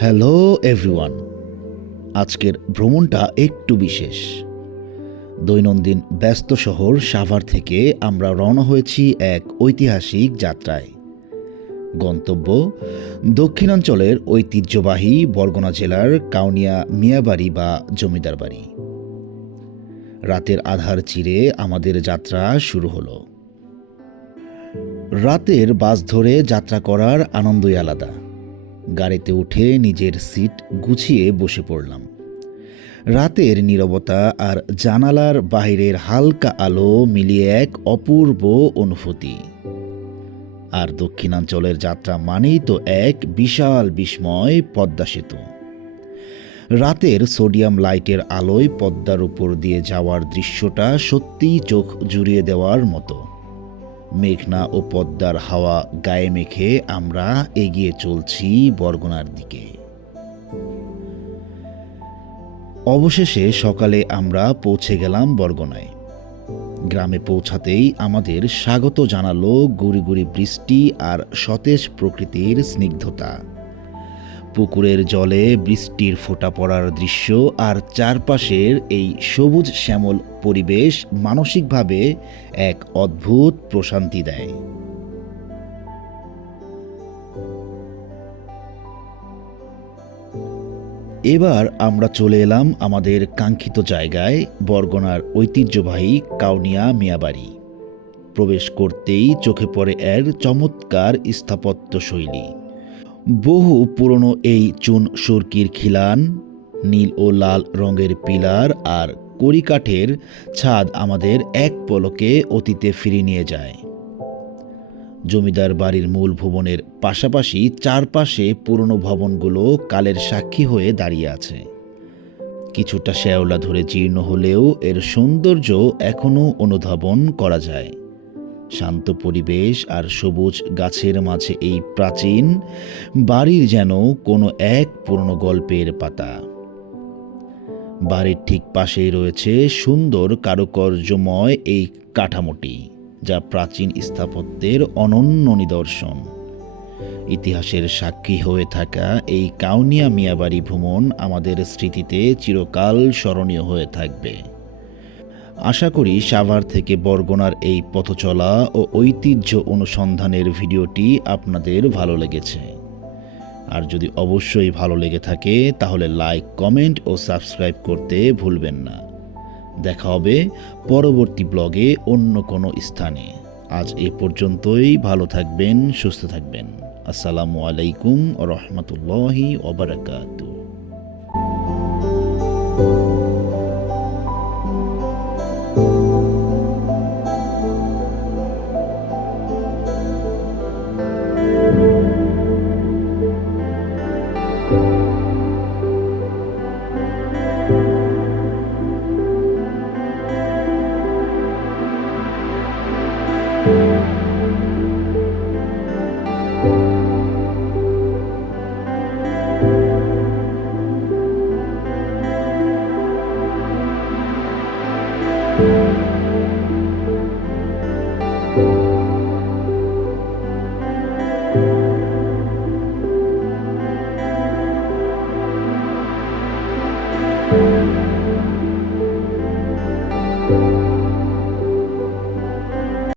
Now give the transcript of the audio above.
Hello everyone. আজকের ভ্রমণটা একটু বিশেষ। দৈনন্দিন ব্যস্ত শহর সাভার থেকে আমরা রওনা হয়েছি এক ঐতিহাসিক যাত্রায়। গন্তব্য দক্ষিণাঞ্চলের ঐতিহ্যবাহী বরগুনা জেলার কাউনিয়া মিয়াবাড়ি বা জমিদার বাড়ি। রাতের আধার চিরে আমাদের যাত্রা শুরু হলো। রাতের বাস ধরে যাত্রা করার আনন্দই আলাদা। গাড়িতে উঠে নিজের সিট গুছিয়ে বসে পড়লাম। রাতের নীরবতা আর জানালার বাহিরের হালকা আলো মিলিয়ে এক অপূর্ব অনুভূতি। আর দক্ষিণাঞ্চলের যাত্রা মানেই তো এক বিশাল বিস্ময় পদ্মা সেতু। রাতের সোডিয়াম লাইটের আলোয় পদ্মার উপর দিয়ে যাওয়ার দৃশ্যটা সত্যিই চোখ জুড়িয়ে দেওয়ার মতো। মেঘনা ও পদ্মার হাওয়া গায়ে মেখে আমরা এগিয়ে চলছি বরগুনার দিকে। অবশেষে সকালে আমরা পৌঁছে গেলাম বরগুনায়। গ্রামে পৌঁছাতেই আমাদের স্বাগত জানালো গুড়ি গুড়ি বৃষ্টি আর সতেজ প্রকৃতির স্নিগ্ধতা। পুকুরের জলে বৃষ্টির ফোঁটা পড়ার দৃশ্য আর চারপাশের এই সবুজ শ্যামল পরিবেশ মানসিকভাবে এক অদ্ভুত প্রশান্তি দেয়। এবার আমরা চলে এলাম আমাদের কাঙ্ক্ষিত জায়গায়, বরগুনার ঐতিহ্যবাহী কাউনিয়া মিয়াবাড়ি। প্রবেশ করতেই চোখে পড়ে এর চমৎকার স্থাপত্য শৈলী। বহু পুরনো এই চুন সুরকির খিলান, নীল ও লাল রঙের পিলার আর কড়িকাঠের ছাদ আমাদের এক পলকে অতীতে ফিরিয়ে নিয়ে যায়। জমিদার বাড়ির মূল ভবনের পাশাপাশি চারপাশে পুরনো ভবনগুলো কালের সাক্ষী হয়ে দাঁড়িয়ে আছে। কিছুটা শ্যাওলা ধরে জীর্ণ হলেও এর সৌন্দর্য এখনও অনুধাবন করা যায়। শান্ত পরিবেশ আর সবুজ গাছের মাঝে এই প্রাচীন বাড়ির যেন কোনো এক পুরনো গল্পের পাতা। বাড়ির ঠিক পাশেই রয়েছে সুন্দর কারুকার্যময় এই কাঠামোটি, যা প্রাচীন স্থাপত্যের অনন্য নিদর্শন। ইতিহাসের সাক্ষী হয়ে থাকা এই কাউনিয়া মিয়াবাড়ি ভ্রমণ আমাদের স্মৃতিতে চিরকাল স্মরণীয় হয়ে থাকবে। আশা করি সাভার থেকে বরগুনার এই পথচলা ও ঐতিহ্য অনুসন্ধানের ভিডিওটি আপনাদের ভালো লেগেছে। আর যদি অবশ্যই ভালো লেগে থাকে তাহলে লাইক, কমেন্ট ও সাবস্ক্রাইব করতে ভুলবেন না। দেখা হবে পরবর্তী ব্লগে অন্য কোনো স্থানে। আজ এ পর্যন্তই। ভালো থাকবেন, সুস্থ থাকবেন। আসসালামু আলাইকুম ওয়া রাহমাতুল্লাহি ওয়া বারাকাতুহু।